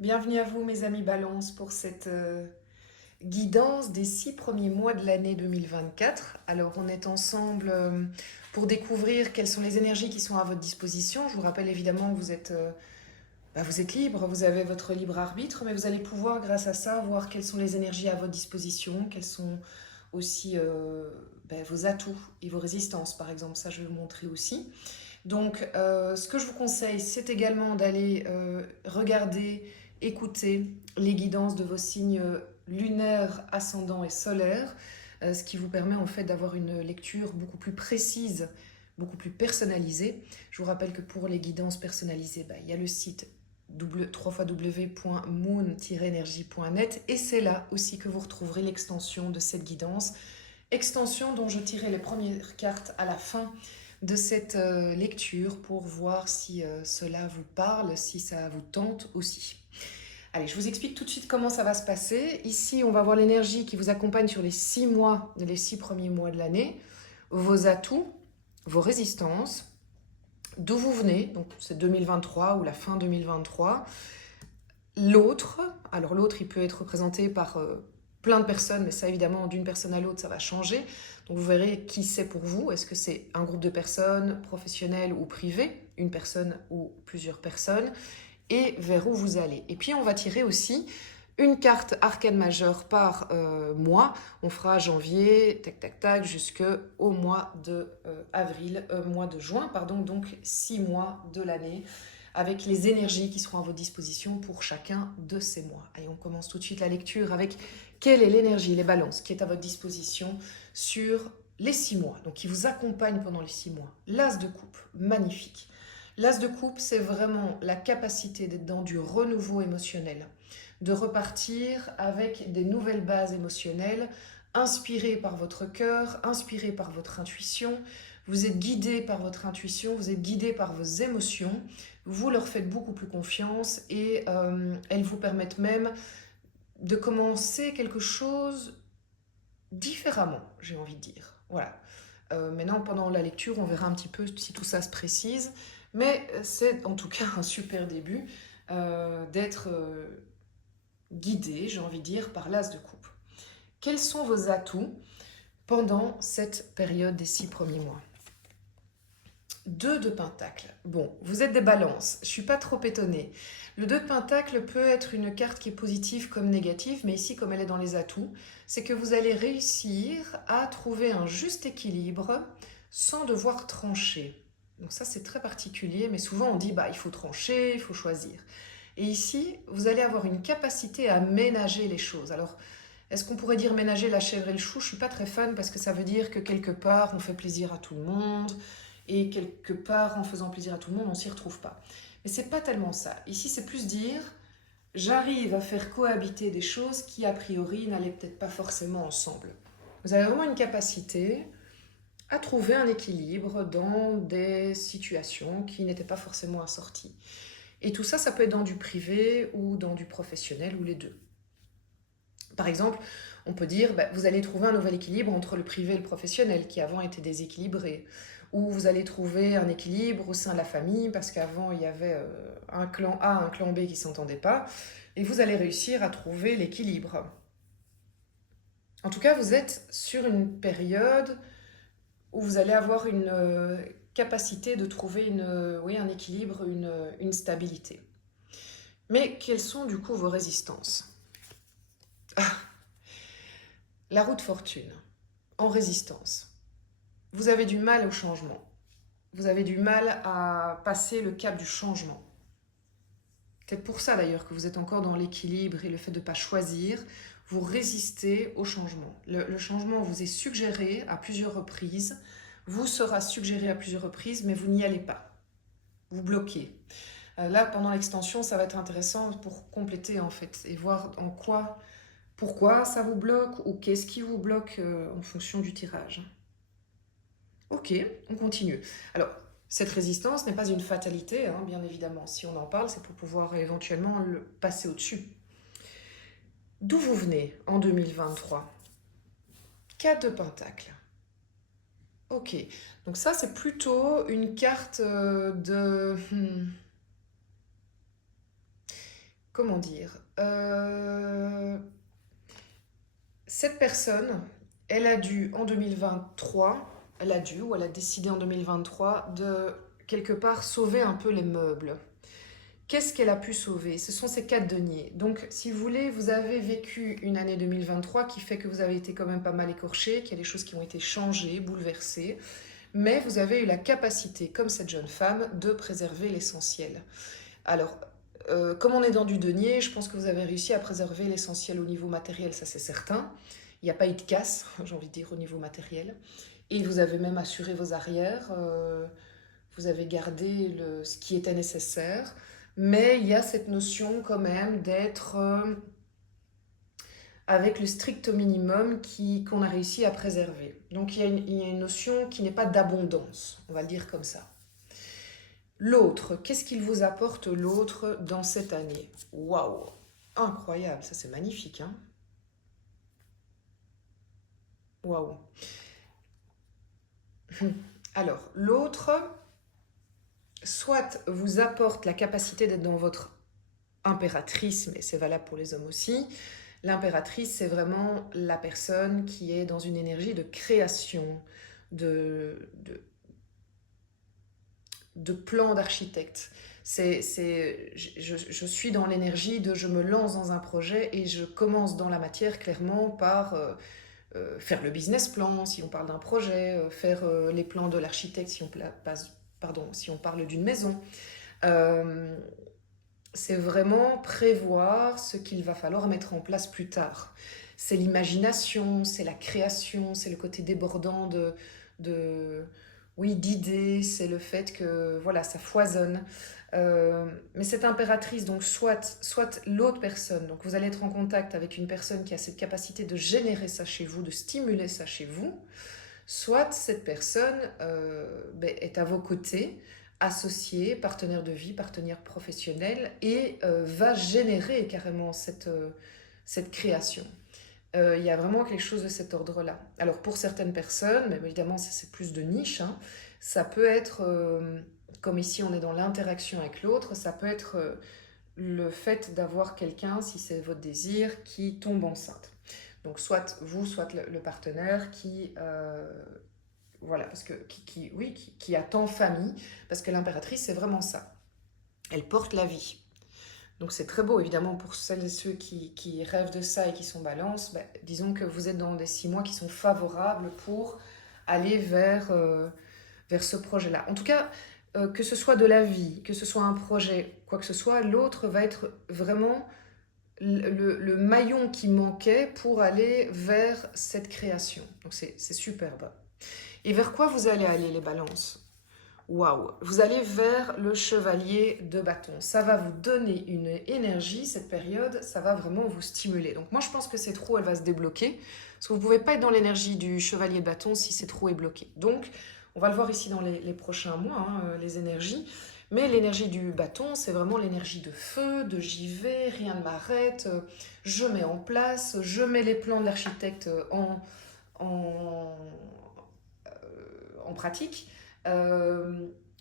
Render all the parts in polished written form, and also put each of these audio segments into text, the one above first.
Bienvenue à vous mes amis Balance pour cette guidance des 6 premiers mois de l'année 2024. Alors on est ensemble pour découvrir quelles sont les énergies qui sont à votre disposition. Je vous rappelle évidemment que vous êtes libre, vous avez votre libre arbitre, mais vous allez pouvoir grâce à ça voir quelles sont les énergies à votre disposition, quels sont aussi vos atouts et vos résistances par exemple. Ça je vais vous montrer aussi. Donc, ce que je vous conseille, c'est également d'aller regarder, écouter les guidances de vos signes lunaires, ascendants et solaires, ce qui vous permet en fait d'avoir une lecture beaucoup plus précise, beaucoup plus personnalisée. Je vous rappelle que pour les guidances personnalisées, il y a le site www.moon-energie.net et c'est là aussi que vous retrouverez l'extension de cette guidance, extension dont je tirai les premières cartes à la fin de cette lecture pour voir si cela vous parle, si ça vous tente aussi. Allez, je vous explique tout de suite comment ça va se passer. Ici, on va voir l'énergie qui vous accompagne sur les 6 mois, les 6 premiers mois de l'année, vos atouts, vos résistances, d'où vous venez, donc c'est 2023 ou la fin 2023. L'autre, alors l'autre, il peut être représenté par plein de personnes, mais ça évidemment, d'une personne à l'autre, ça va changer. Donc vous verrez qui c'est pour vous. Est-ce que c'est un groupe de personnes, professionnel ou privé, une personne ou plusieurs personnes, et vers où vous allez. Et puis on va tirer aussi une carte arcane majeure par mois. On fera janvier, tac tac tac, jusqu'au mois de mois de juin, pardon, donc 6 mois de l'année, avec les énergies qui seront à votre disposition pour chacun de ces mois. Allez, on commence tout de suite la lecture avec quelle est l'énergie, les balances qui est à votre disposition sur les 6 mois, donc qui vous accompagne pendant les 6 mois. L'as de coupe, magnifique. L'as de coupe, c'est vraiment la capacité d'être dans du renouveau émotionnel, de repartir avec des nouvelles bases émotionnelles, inspirées par votre cœur, inspirées par votre intuition. Vous êtes guidé par votre intuition, vous êtes guidé par vos émotions, vous leur faites beaucoup plus confiance et elles vous permettent même de commencer quelque chose différemment, j'ai envie de dire. Voilà. Maintenant, pendant la lecture, on verra un petit peu si tout ça se précise, mais c'est en tout cas un super début d'être guidé, j'ai envie de dire, par l'as de coupe. Quels sont vos atouts pendant cette période des 6 premiers mois? 2 de Pentacle. Bon, vous êtes des balances, je ne suis pas trop étonnée. Le 2 de Pentacle peut être une carte qui est positive comme négative, mais ici, comme elle est dans les atouts, c'est que vous allez réussir à trouver un juste équilibre sans devoir trancher. Donc ça, c'est très particulier, mais souvent on dit, il faut trancher, il faut choisir. Et ici, vous allez avoir une capacité à ménager les choses. Alors, est-ce qu'on pourrait dire ménager la chèvre et le chou? Je ne suis pas très fan parce que ça veut dire que quelque part, on fait plaisir à tout le monde, et quelque part, en faisant plaisir à tout le monde, on s'y retrouve pas. Mais c'est pas tellement ça. Ici, c'est plus dire, j'arrive à faire cohabiter des choses qui, a priori, n'allaient peut-être pas forcément ensemble. Vous avez vraiment une capacité à trouver un équilibre dans des situations qui n'étaient pas forcément assorties. Et tout ça, ça peut être dans du privé ou dans du professionnel ou les deux. Par exemple, on peut dire, vous allez trouver un nouvel équilibre entre le privé et le professionnel qui avant était déséquilibré. Ou vous allez trouver un équilibre au sein de la famille parce qu'avant il y avait un clan A, un clan B qui ne s'entendaient pas. Et vous allez réussir à trouver l'équilibre. En tout cas, vous êtes sur une période où vous allez avoir une capacité de trouver un équilibre, une stabilité. Mais quelles sont du coup vos résistances? La roue de fortune, en résistance. Vous avez du mal au changement. Vous avez du mal à passer le cap du changement. C'est pour ça d'ailleurs que vous êtes encore dans l'équilibre et le fait de ne pas choisir. Vous résistez au changement. Le changement vous est suggéré à plusieurs reprises, vous sera suggéré à plusieurs reprises, mais vous n'y allez pas. Vous bloquez. Là, pendant l'extension, ça va être intéressant pour compléter en fait et voir en quoi, pourquoi ça vous bloque ou qu'est-ce qui vous bloque en fonction du tirage. Ok, on continue. Alors, cette résistance n'est pas une fatalité, hein, bien évidemment. Si on en parle, c'est pour pouvoir éventuellement le passer au-dessus. D'où vous venez en 2023? 4 de Pentacle. Ok, donc ça c'est plutôt une carte de... comment dire, cette personne, elle a dû en 2023, elle a dû ou elle a décidé en 2023 de quelque part sauver un peu les meubles. Qu'est-ce qu'elle a pu sauver? Ce sont ces 4 deniers. Donc, si vous voulez, vous avez vécu une année 2023 qui fait que vous avez été quand même pas mal écorché, qu'il y a des choses qui ont été changées, bouleversées, mais vous avez eu la capacité, comme cette jeune femme, de préserver l'essentiel. Alors, comme on est dans du denier, je pense que vous avez réussi à préserver l'essentiel au niveau matériel, ça c'est certain. Il n'y a pas eu de casse, j'ai envie de dire, au niveau matériel. Et vous avez même assuré vos arrières, vous avez gardé ce qui était nécessaire. Mais il y a cette notion quand même d'être avec le strict minimum qu'on a réussi à préserver. Donc il y a une notion qui n'est pas d'abondance, on va le dire comme ça. L'autre, qu'est-ce qu'il vous apporte l'autre dans cette année? Waouh, incroyable, ça c'est magnifique, hein? Waouh. Alors, l'autre, soit vous apporte la capacité d'être dans votre impératrice, mais c'est valable pour les hommes aussi. L'impératrice, c'est vraiment la personne qui est dans une énergie de création, de plan d'architecte. Je suis dans l'énergie de je me lance dans un projet et je commence dans la matière clairement par faire le business plan si on parle d'un projet, faire les plans de l'architecte si on parle d'une maison. Euh, c'est vraiment prévoir ce qu'il va falloir mettre en place plus tard. C'est l'imagination, c'est la création, c'est le côté débordant de oui, d'idées, c'est le fait que voilà, ça foisonne. Mais cette impératrice, donc soit l'autre personne, donc vous allez être en contact avec une personne qui a cette capacité de générer ça chez vous, de stimuler ça chez vous, soit cette personne est à vos côtés, associée, partenaire de vie, partenaire professionnel, et va générer carrément cette création. Il y a vraiment quelque chose de cet ordre-là. Alors pour certaines personnes, mais évidemment c'est plus de niche, hein, ça peut être, comme ici on est dans l'interaction avec l'autre, ça peut être le fait d'avoir quelqu'un, si c'est votre désir, qui tombe enceinte. Donc soit vous, soit le partenaire qui voilà, parce que qui attend famille, parce que l'impératrice c'est vraiment ça. Elle porte la vie. Donc c'est très beau évidemment pour celles et ceux qui rêvent de ça et qui sont balance. Ben, disons que vous êtes dans des 6 mois qui sont favorables pour aller vers ce projet-là. En tout cas, que ce soit de la vie, que ce soit un projet, quoi que ce soit, l'autre va être vraiment le maillon qui manquait pour aller vers cette création. Donc c'est superbe. Et vers quoi vous allez aller les balances? Waouh! Vous allez vers le chevalier de bâton. Ça va vous donner une énergie, cette période, ça va vraiment vous stimuler. Donc moi je pense que cette roue, elle va se débloquer, parce que vous ne pouvez pas être dans l'énergie du chevalier de bâton si cette roue est bloquée. Donc on va le voir ici dans les prochains mois, hein, les énergies. Mais l'énergie du bâton, c'est vraiment l'énergie de feu, de j'y vais, rien ne m'arrête, je mets en place, je mets les plans de l'architecte en, en pratique.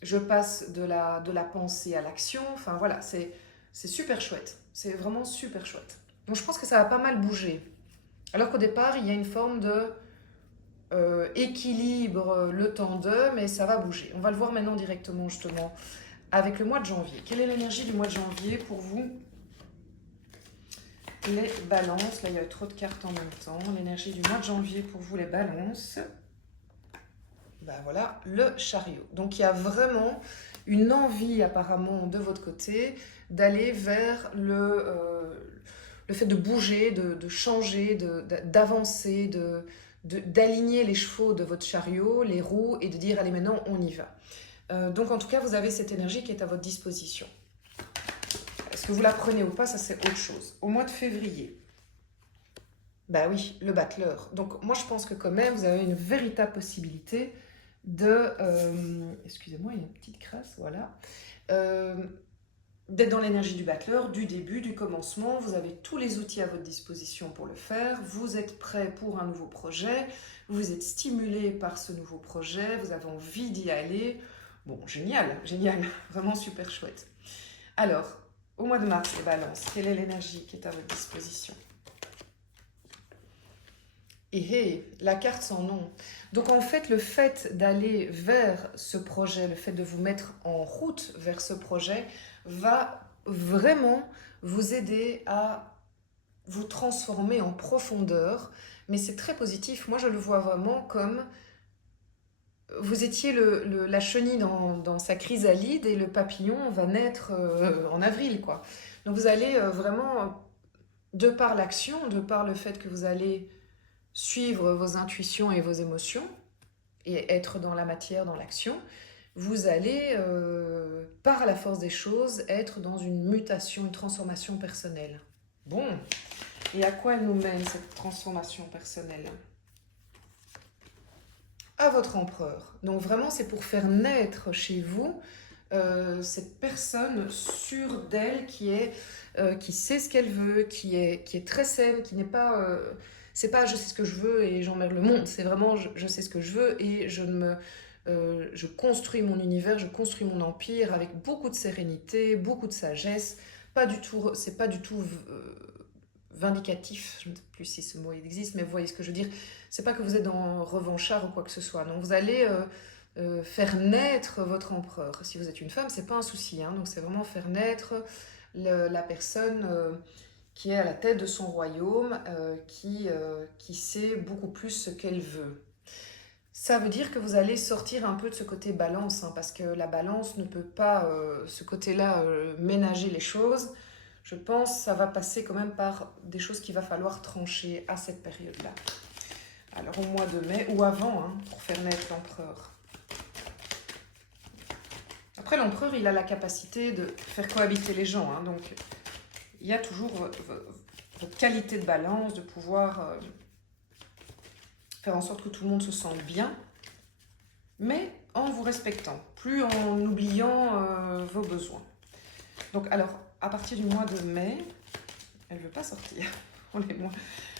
Je passe de la pensée à l'action. Enfin voilà, c'est super chouette. C'est vraiment super chouette. Donc je pense que ça va pas mal bouger. Alors qu'au départ, il y a une forme de équilibre le temps de, mais ça va bouger. On va le voir maintenant directement justement avec le mois de janvier. Quelle est l'énergie du mois de janvier pour vous? Les balances. Là, il y a trop de cartes en même temps. L'énergie du mois de janvier pour vous, les balances. Ben voilà, le chariot. Donc il y a vraiment une envie apparemment de votre côté d'aller vers le fait de bouger, de changer, d'avancer, d'aligner les chevaux de votre chariot, les roues, et de dire allez maintenant on y va. Donc en tout cas vous avez cette énergie qui est à votre disposition. Est-ce que vous la prenez ou pas, ça c'est autre chose. Au mois de février, bah oui, le battleur. Donc moi je pense que quand même vous avez une véritable possibilité excusez-moi, il y a une petite crasse, voilà, d'être dans l'énergie du battleur, du début, du commencement. Vous avez tous les outils à votre disposition pour le faire, vous êtes prêt pour un nouveau projet, vous êtes stimulé par ce nouveau projet, vous avez envie d'y aller. Bon, génial, génial, vraiment super chouette. Alors, Au mois de mars, les balances, quelle est l'énergie qui est à votre disposition? Et la carte sans nom. Donc en fait, le fait d'aller vers ce projet, le fait de vous mettre en route vers ce projet, va vraiment vous aider à vous transformer en profondeur. Mais c'est très positif. Moi, je le vois vraiment comme vous étiez la chenille dans sa chrysalide et le papillon va naître en avril, quoi. Donc vous allez vraiment, de par l'action, de par le fait que vous allez suivre vos intuitions et vos émotions et être dans la matière, dans l'action, vous allez, par la force des choses, être dans une mutation, une transformation personnelle. Bon, et à quoi elle nous mène cette transformation personnelle? À votre empereur. Donc vraiment, c'est pour faire naître chez vous cette personne sûre d'elle qui sait ce qu'elle veut, qui est très saine, qui n'est pas... c'est pas je sais ce que je veux et j'emmerde le monde, c'est vraiment je sais ce que je veux et je construis mon univers, je construis mon empire avec beaucoup de sérénité, beaucoup de sagesse, pas du tout, c'est pas du tout vindicatif, je ne sais plus si ce mot existe, mais vous voyez ce que je veux dire, c'est pas que vous êtes dans revanchard ou quoi que ce soit, non, vous allez faire naître votre empereur. Si vous êtes une femme, c'est pas un souci, hein, donc c'est vraiment faire naître la personne qui est à la tête de son royaume, qui sait beaucoup plus ce qu'elle veut. Ça veut dire que vous allez sortir un peu de ce côté balance, hein, parce que la balance ne peut pas, ce côté-là, ménager les choses. Je pense que ça va passer quand même par des choses qu'il va falloir trancher à cette période-là. Alors au mois de mai, ou avant, hein, pour faire naître l'empereur. Après, l'empereur, il a la capacité de faire cohabiter les gens, hein, donc il y a toujours votre qualité de balance, de pouvoir faire en sorte que tout le monde se sente bien, mais en vous respectant, plus en oubliant vos besoins. Donc alors, à partir du mois de mai, elle ne veut pas sortir, on les mois.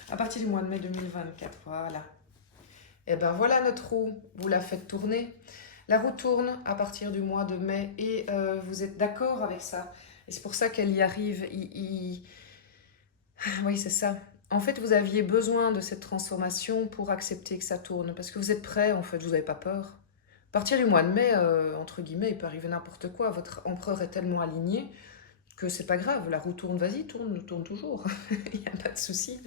À partir du mois de mai 2024, voilà. Et ben voilà notre roue, vous la faites tourner. La roue tourne à partir du mois de mai et vous êtes d'accord avec ça. Et c'est pour ça qu'elle y arrive. Oui, c'est ça. En fait, vous aviez besoin de cette transformation pour accepter que ça tourne. Parce que vous êtes prêt, en fait, vous n'avez pas peur. À partir du mois de mai, entre guillemets, il peut arriver n'importe quoi. Votre empereur est tellement aligné que c'est pas grave. La roue tourne, vas-y, tourne, tourne toujours. Il n'y a pas de souci.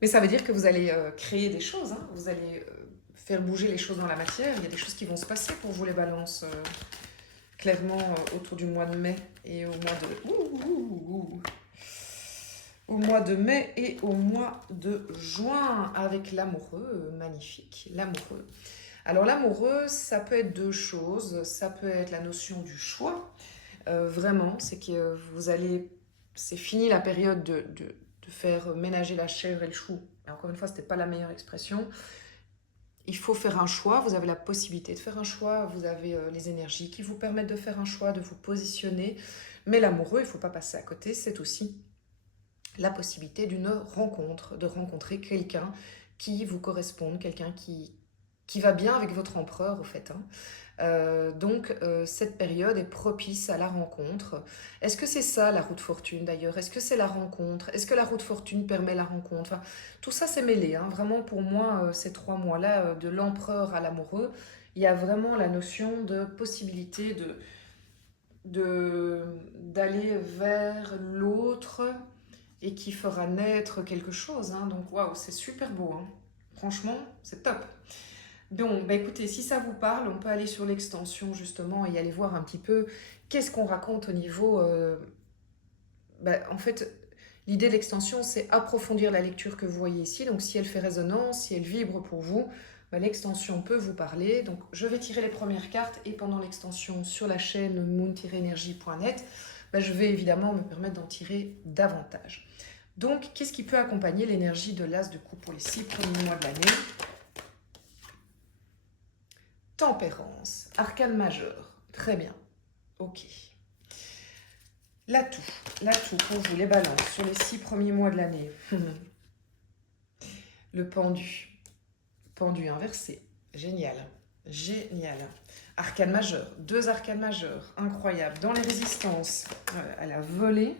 Mais ça veut dire que vous allez créer des choses. Hein. Vous allez faire bouger les choses dans la matière. Il y a des choses qui vont se passer pour vous, les balances. Clairement, autour du mois de mai et au mois de... Au mois de mai et au mois de juin avec l'amoureux, magnifique, l'amoureux. Alors l'amoureux, ça peut être deux choses, ça peut être la notion du choix, vraiment, c'est que vous allez, c'est fini la période de faire ménager la chèvre et le chou. Et encore une fois, c'était pas la meilleure expression. Il faut faire un choix, vous avez la possibilité de faire un choix, vous avez les énergies qui vous permettent de faire un choix, de vous positionner, mais l'amoureux, il ne faut pas passer à côté, c'est aussi la possibilité d'une rencontre, de rencontrer quelqu'un qui vous corresponde, quelqu'un qui va bien avec votre empereur, au fait. Hein. Donc, cette période est propice à la rencontre. Est-ce que c'est ça, la roue de fortune, d'ailleurs? Est-ce que c'est la rencontre? Est-ce que la roue de fortune permet la rencontre? Enfin, tout ça, c'est mêlé. Hein. Vraiment, pour moi, ces 3 mois-là, de l'empereur à l'amoureux, il y a vraiment la notion de possibilité d'aller vers l'autre et qui fera naître quelque chose. Hein. Donc, waouh, c'est super beau. Hein. Franchement, c'est top. Bon, bah écoutez, si ça vous parle, on peut aller sur l'extension justement et aller voir un petit peu qu'est-ce qu'on raconte au niveau... en fait, l'idée de l'extension, c'est approfondir la lecture que vous voyez ici. Donc, si elle fait résonance, si elle vibre pour vous, l'extension peut vous parler. Donc, je vais tirer les premières cartes et pendant l'extension sur la chaîne moon-energie.net, je vais évidemment me permettre d'en tirer davantage. Donc, qu'est-ce qui peut accompagner l'énergie de l'As de coupe pour les 6 premiers mois de l'année? Tempérance, arcane majeur. Très bien. Ok. L'atout pour vous, les balances, sur les 6 premiers mois de l'année. Le pendu. Pendu inversé. Génial. Génial. Arcane majeur, 2 arcanes majeures, incroyable. Dans les résistances, elle a volé.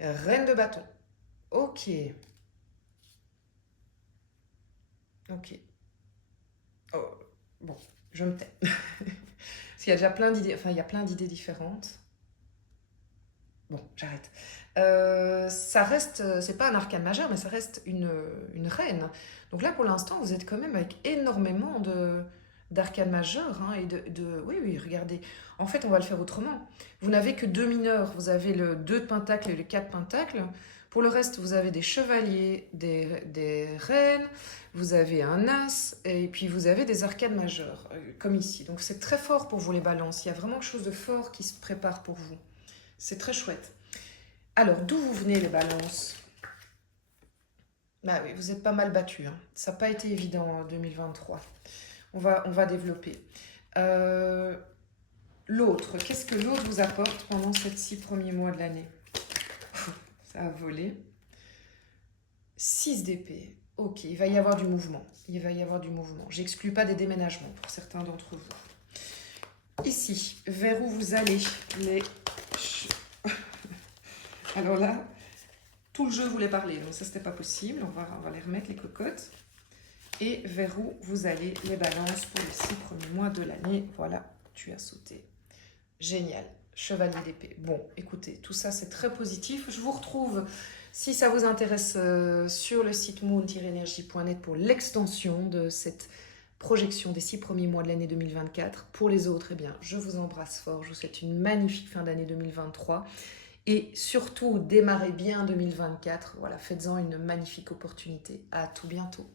Reine de bâton. Ok. Ok. Oh, bon, je me tais. Parce qu'il y a déjà plein d'idées, enfin il y a plein d'idées différentes. Bon, j'arrête. Ça reste, c'est pas un arcane majeur, mais ça reste une reine. Donc là, pour l'instant, vous êtes quand même avec énormément d'arcanes majeurs. Hein, et oui, oui, regardez. En fait, on va le faire autrement. Vous n'avez que 2 mineurs. Vous avez le 2 de pentacle et le 4 pentacles. Pour le reste, vous avez des chevaliers, des reines, vous avez un as, et puis vous avez des arcanes majeures, comme ici. Donc c'est très fort pour vous les balances. Il y a vraiment quelque chose de fort qui se prépare pour vous. C'est très chouette. Alors, d'où vous venez les balances? Bah oui, vous êtes pas mal battus. Hein. Ça n'a pas été évident en 2023. On va développer. L'autre, qu'est-ce que l'autre vous apporte pendant ces 6 premiers mois de l'année? Ça a volé. 6 d'épée. Ok, il va y avoir du mouvement. Il va y avoir du mouvement. J'exclus pas des déménagements pour certains d'entre vous. Ici, vers où vous allez les... Alors là, tout le jeu voulait parler, donc ça, c'était pas possible. On va les remettre, les cocottes. Et vers où vous allez les balances pour les 6 premiers mois de l'année. Voilà, tu as sauté. Génial. Chevalier d'épée. Bon, écoutez, tout ça, c'est très positif. Je vous retrouve, si ça vous intéresse, sur le site moon-energie.net pour l'extension de cette projection des 6 premiers mois de l'année 2024. Pour les autres, eh bien, je vous embrasse fort. Je vous souhaite une magnifique fin d'année 2023. Et surtout, démarrez bien 2024. Voilà, faites-en une magnifique opportunité. À tout bientôt.